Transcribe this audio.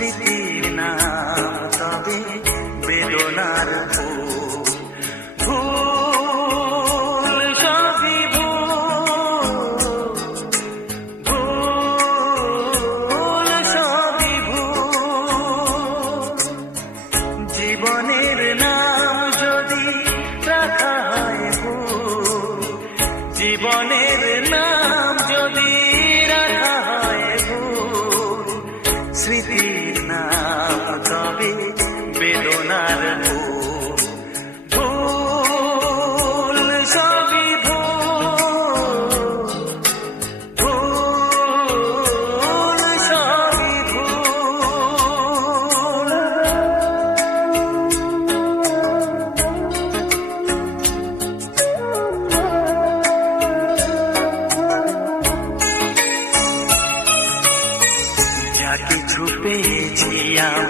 স্মৃতির নাম তবে বেদনার ভুল। ভুল সবই ভুল সবই ভুল। জীবনের নাম যদি রাখা হয় ভুল, জীবনের নাম যদি রাখা হয় ভুল, স্মৃতির নাম তবে বেদনার ভুল। ভুল সবই ভুল, ভুল সবই ভুল। যা কিছু পেয়েছি